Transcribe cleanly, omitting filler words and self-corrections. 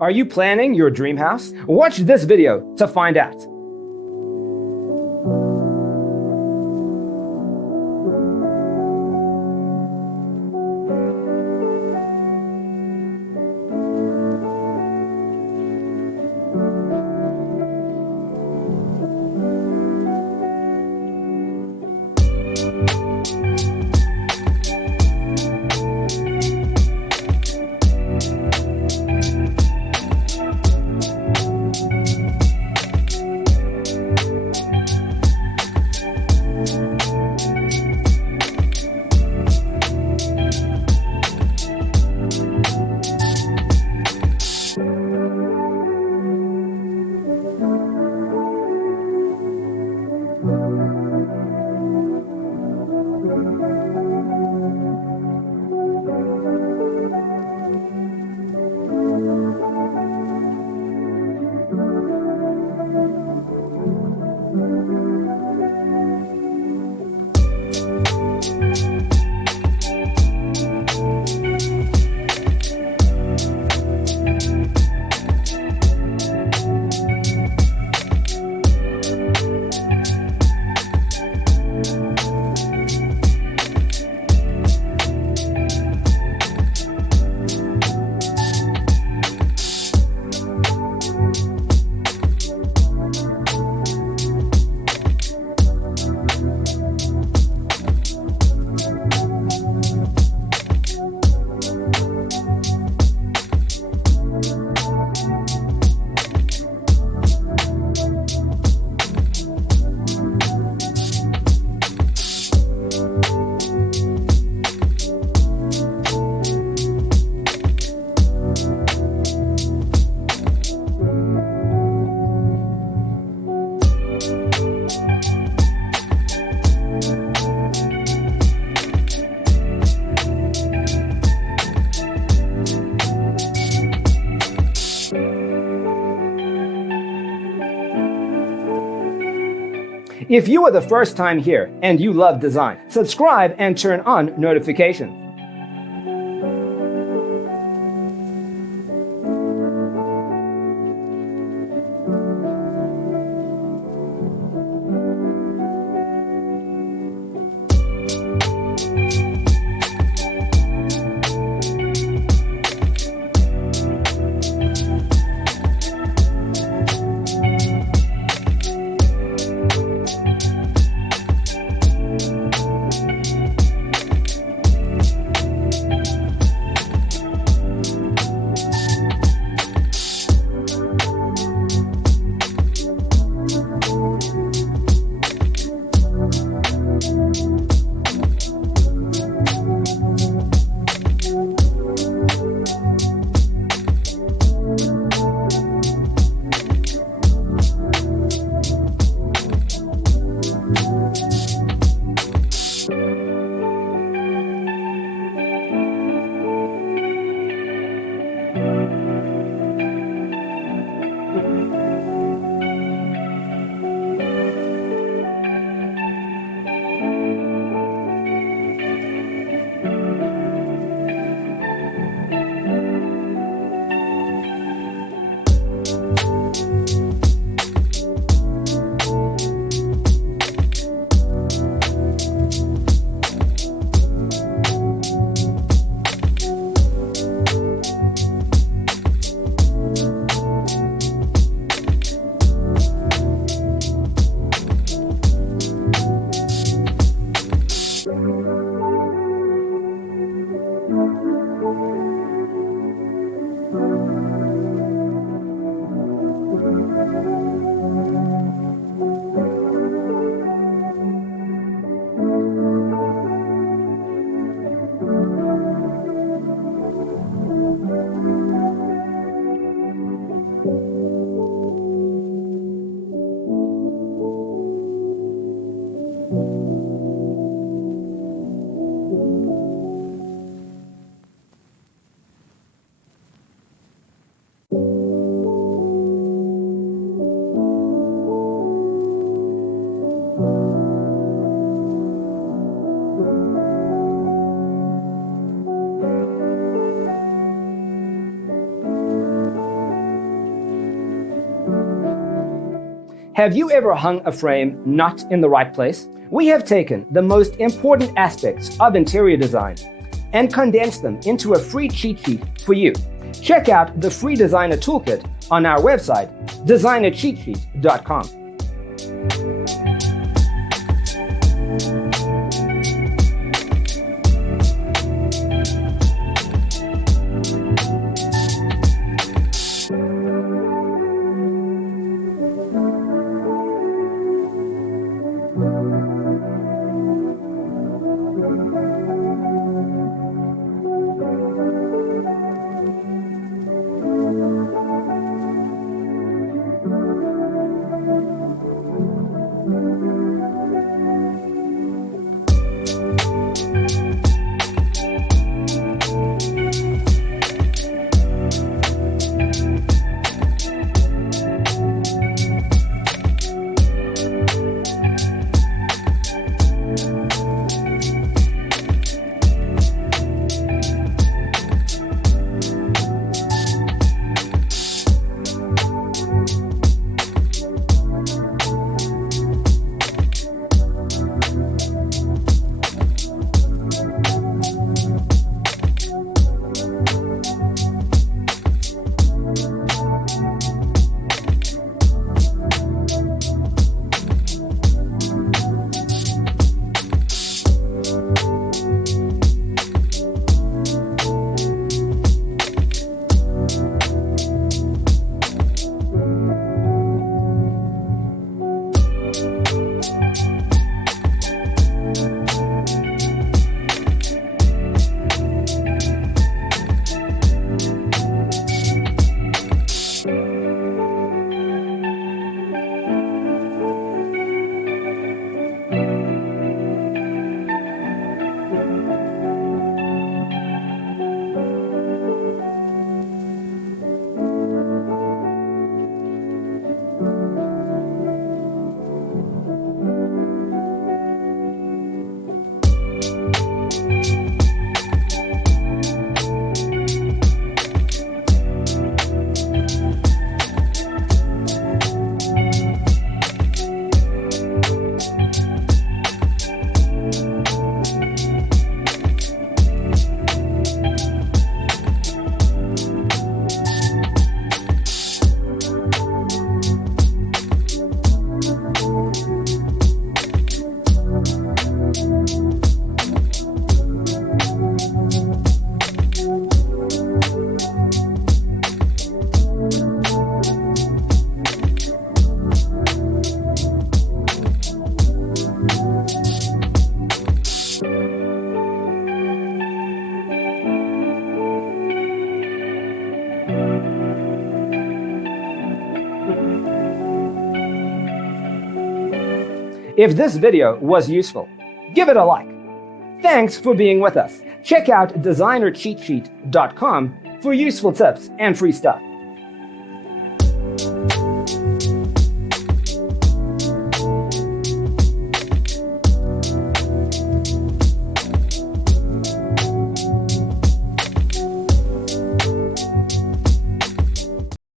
Are you planning your dream house? Watch this video to find out. If you are the first time here and you love design, subscribe and turn on notifications. Have you ever hung a frame not in the right place? We have taken the most important aspects of interior design and condensed them into a free cheat sheet for you. Check out the free designer toolkit on our website, designercheatsheet.com. If this video was useful, give it a like. Thanks for being with us. Check out designercheatsheet.com for useful tips and free stuff.